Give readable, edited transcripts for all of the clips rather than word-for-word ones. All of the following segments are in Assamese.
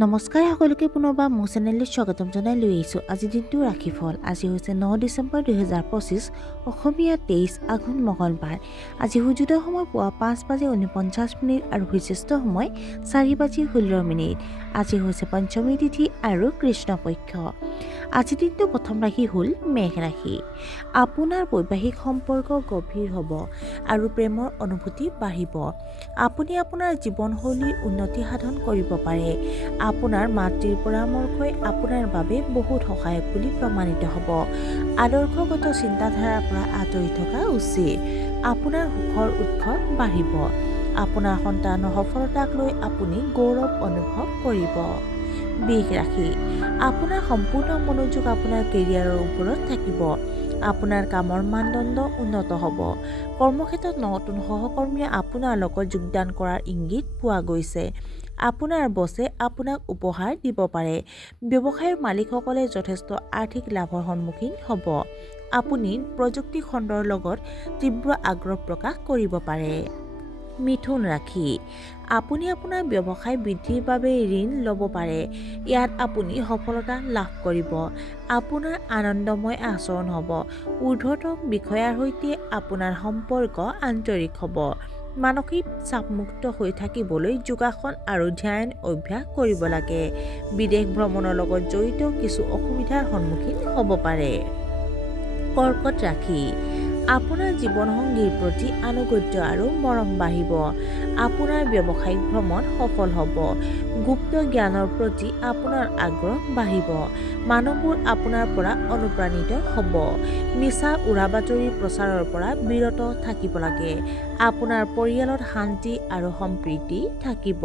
নমস্কাৰ সকলোকে পুনৰবাৰ মোৰ চেনেললৈ স্বাগতম জনাই লৈ আহিছোঁ আজি দিনটো ৰাশিফল। আজি হৈছে 9 ডিচেম্বৰ 2025 অসমীয়া 23 আঘোণ মঙলবাৰ। আজি সূৰ্যোদয় সময় পুৱা 5:49 আৰু সূৰ্যাস্ত সময় 4:16। আজি হৈছে পঞ্চমী তিথি আৰু কৃষ্ণপক্ষ। আজি দিনটো প্ৰথম ৰাশি হ'ল মেঘ ৰাশি। আপোনাৰ বৈবাহিক সম্পৰ্ক গভীৰ হ'ব আৰু প্ৰেমৰ অনুভূতি বাঢ়িব। আপুনি আপোনাৰ জীৱনশৈলীৰ উন্নতি সাধন কৰিব পাৰে। আপোনাৰ মাতৃৰ পৰামৰ্শই আপোনাৰ বাবে বহুত সহায়ক বুলি প্ৰমাণিত হ'ব। আদৰ্শগত চিন্তাধাৰাৰ পৰা আঁতৰি থকা উচিত। আপোনাৰ সুখৰ উৎস বাঢ়িব। আপোনাৰ সন্তানৰ সফলতাক লৈ আপুনি গৌৰৱ অনুভৱ কৰিব। বৃষ ৰাশি। আপোনাৰ সম্পূৰ্ণ মনোযোগ আপোনাৰ কেৰিয়াৰৰ ওপৰত থাকিব। আপোনাৰ কামৰ মানদণ্ড উন্নত হ'ব। কৰ্মক্ষেত্ৰত নতুন সহকৰ্মীয়ে আপোনাৰ লগত যোগদান কৰাৰ ইংগিত পোৱা গৈছে। আপোনাৰ বছে আপোনাক উপহাৰ দিব পাৰে। ব্যৱসায়ৰ মালিকসকলে যথেষ্ট আৰ্থিক লাভৰ সন্মুখীন হ'ব। আপুনি প্ৰযুক্তি খণ্ডৰ লগত তীব্ৰ আগ্ৰহ প্ৰকাশ কৰিব পাৰে। মিথুন ৰাশি। আপুনি আপোনাৰ ব্যৱসায় বৃদ্ধিৰ বাবে ঋণ ল'ব পাৰে। ইয়াত আপুনি সফলতা লাভ কৰিব। আপোনাৰ আনন্দময় আচৰণ হ'ব। ঊৰ্ধ্বতম বিষয়াৰ সৈতে আপোনাৰ সম্পৰ্ক আন্তৰিক হ'ব। মানসিক চাপমুক্ত হৈ থাকিবলৈ যোগাসন আৰু ধ্যান অভ্যাস কৰিব লাগে। বিদেশ ভ্ৰমণৰ লগত জড়িত কিছু অসুবিধাৰ সন্মুখীন হ'ব পাৰে। কৰ্কট ৰাশি। আপোনাৰ জীৱনসংগীৰ প্ৰতি আনুগত্য আৰু মৰম বাঢ়িব। আপোনাৰ ব্যৱসায়িক ভ্ৰমণ সফল হ'ব। গুপ্ত জ্ঞানৰ প্ৰতি আপোনাৰ আগ্ৰহ বাঢ়িব। মানুহবোৰ আপোনাৰ পৰা অনুপ্ৰাণিত হ'ব। মিছা উৰাবাতৰিৰ প্ৰচাৰৰ পৰা বিৰত থাকিব লাগে। আপোনাৰ পৰিয়ালত শান্তি আৰু সম্প্ৰীতি থাকিব।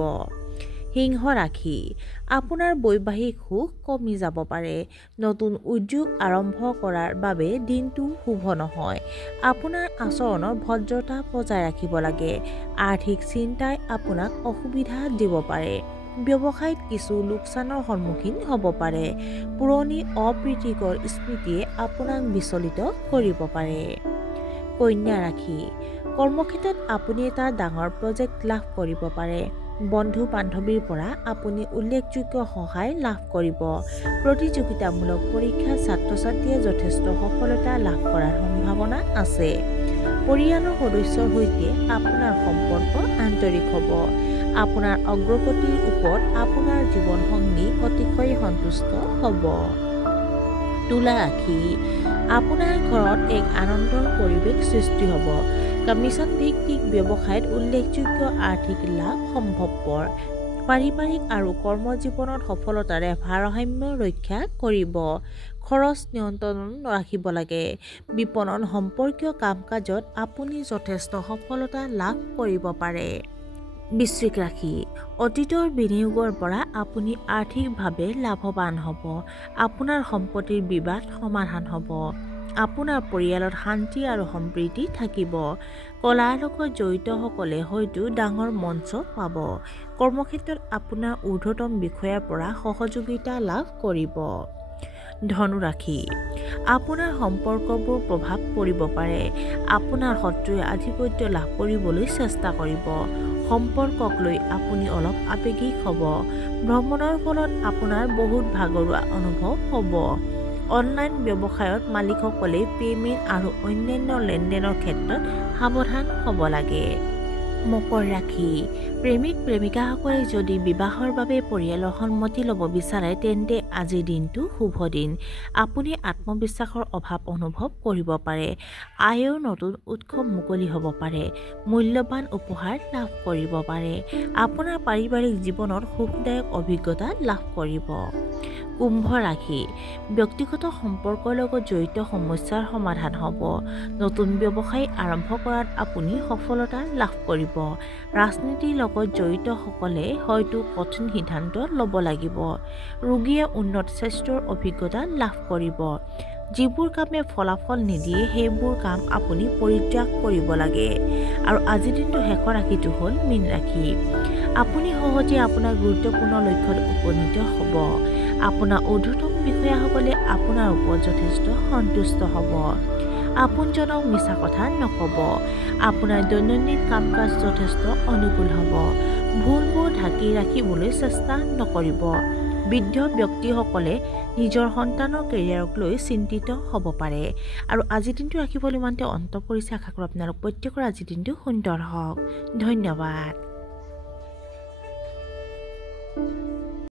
সিংহ ৰাশি। আপোনাৰ বৈবাহিক সুখ কমি যাব পাৰে। নতুন উদ্যোগ আৰম্ভ কৰাৰ বাবে দিনটো শুভ নহয়। আপোনাৰ আচৰণৰ ভদ্ৰতা বজাই ৰাখিব লাগে। আৰ্থিক চিন্তাই আপোনাক অসুবিধা দিব পাৰে। ব্যৱসায়ত কিছু লোকচানৰ সন্মুখীন হ'ব পাৰে। পুৰণি অপ্ৰীতিকৰ স্মৃতিয়ে আপোনাক বিচলিত কৰিব পাৰে। কন্যা ৰাশি। কৰ্মক্ষেত্ৰত আপুনি এটা ডাঙৰ প্ৰজেক্ট লাভ কৰিব পাৰে। বন্ধু বান্ধৱীৰ পৰা আপুনি উল্লেখযোগ্য সহায় লাভ কৰিব। প্ৰতিযোগিতামূলক পৰীক্ষাত ছাত্ৰ-ছাত্ৰীয়ে যথেষ্ট সফলতা লাভ কৰাৰ সম্ভাৱনা আছে। পৰিয়ালৰ সদস্যৰ সৈতে আপোনাৰ সম্পৰ্ক আন্তৰিক হ'ব। আপোনাৰ অগ্ৰগতিৰ ওপৰত আপোনাৰ জীৱনসংগী অতিশয় সন্তুষ্ট হ'ব। তুলা ৰাশি। আপোনাৰ ঘৰত এক আনন্দৰ পৰিৱেশ সৃষ্টি হ'ব। কমিছন ভিত্তিক ব্যৱসায়ত উল্লেখযোগ্য আৰ্থিক লাভ সম্ভৱপৰ। পাৰিবাৰিক আৰু কৰ্মজীৱনত সফলতাৰে ভাৰসাম্য ৰক্ষা কৰিব। খৰচ নিয়ন্ত্ৰণত ৰাখিব লাগে। বিপণন সম্পৰ্কীয় কাম-কাজত আপুনি যথেষ্ট সফলতা লাভ কৰিব পাৰে। বৃশ্চিক ৰাশি। অতীতৰ বিনিয়োগৰ পৰা আপুনি আৰ্থিকভাৱে লাভৱান হ'ব। আপোনাৰ সম্পত্তিৰ বিবাদ সমাধান হ'ব। আপোনাৰ পৰিয়ালত শান্তি আৰু সম্প্ৰীতি থাকিব। কলাৰ লগত জড়িতসকলে হয়তো ডাঙৰ মঞ্চ পাব। কৰ্মক্ষেত্ৰত আপোনাৰ ঊৰ্ধ্বতম বিষয়াৰ পৰা সহযোগিতা লাভ কৰিব। ধনু ৰাশি। আপোনাৰ সম্পৰ্কবোৰ প্ৰভাৱ পৰিব পাৰে। আপোনাৰ শত্ৰুৱে আধিপত্য লাভ কৰিবলৈ চেষ্টা কৰিব। সম্পৰ্কক লৈ আপুনি অলপ আৱেগিক হ'ব। ভ্ৰমণৰ ফলত আপোনাৰ বহুত ভাগৰুৱা অনুভৱ হ'ব। অনলাইন ব্যৱসায়ত মালিকসকলে পে'মেণ্ট আৰু অন্যান্য লেনদেনৰ ক্ষেত্ৰত সাৱধান হ'ব লাগে। মকৰ ৰাশি। প্ৰেমিক প্ৰেমিকাসকলে যদি বিবাহৰ বাবে পৰিয়ালৰ সন্মতি ল'ব বিচাৰে তেন্তে আজিৰ দিনটো শুভ দিন। আপুনি আত্মবিশ্বাসৰ অভাৱ অনুভৱ কৰিব পাৰে। আয়ৰ নতুন উৎস মুকলি হ'ব পাৰে। মূল্যৱান উপহাৰ লাভ কৰিব পাৰে। আপোনাৰ পাৰিবাৰিক জীৱনত সুখদায়ক অভিজ্ঞতা লাভ কৰিব। কুম্ভ ৰাশি। ব্যক্তিগত সম্পৰ্কৰ লগত জড়িত সমস্যাৰ সমাধান হ'ব। নতুন ব্যৱসায় আৰম্ভ কৰাত আপুনি সফলতা লাভ কৰিব। ৰাজনীতিৰ লগত জড়িতসকলে হয়তো কঠিন সিদ্ধান্ত ল'ব লাগিব। ৰোগীয়ে উন্নত স্বাস্থ্যৰ অভিজ্ঞতা লাভ কৰিব। যিবোৰ কামে ফলাফল নিদিয়ে সেইবোৰ কাম আপুনি পৰিত্যাগ কৰিব লাগে। আৰু আজিৰ দিনটো শেষৰ ৰাশিটো হ'ল মীন ৰাশি। আপুনি সহজে আপোনাৰ গুৰুত্বপূৰ্ণ লক্ষ্যত উপনীত হ'ব। আপোনাৰ ঊৰ্ধ্বতম বিষয়াসকলে আপোনাৰ ওপৰত যথেষ্ট সন্তুষ্ট হ'ব। আপোনজনক মিছা কথা নক'ব। আপোনাৰ দৈনন্দিন কাম-কাজ যথেষ্ট অনুকূল হ'ব। ভুলবোৰ ঢাকি ৰাখিবলৈ চেষ্টা নকৰিব। বৃদ্ধ ব্যক্তিসকলে নিজৰ সন্তানৰ কেৰিয়াৰক লৈ চিন্তিত হ'ব পাৰে। আৰু আজিৰ দিনটো ৰাখিবলৈ ইমানতে অন্ত পৰিছে। আশা কৰোঁ আপোনালোক প্ৰত্যেকৰ আজিৰ দিনটো সুন্দৰ হওক। ধন্যবাদ।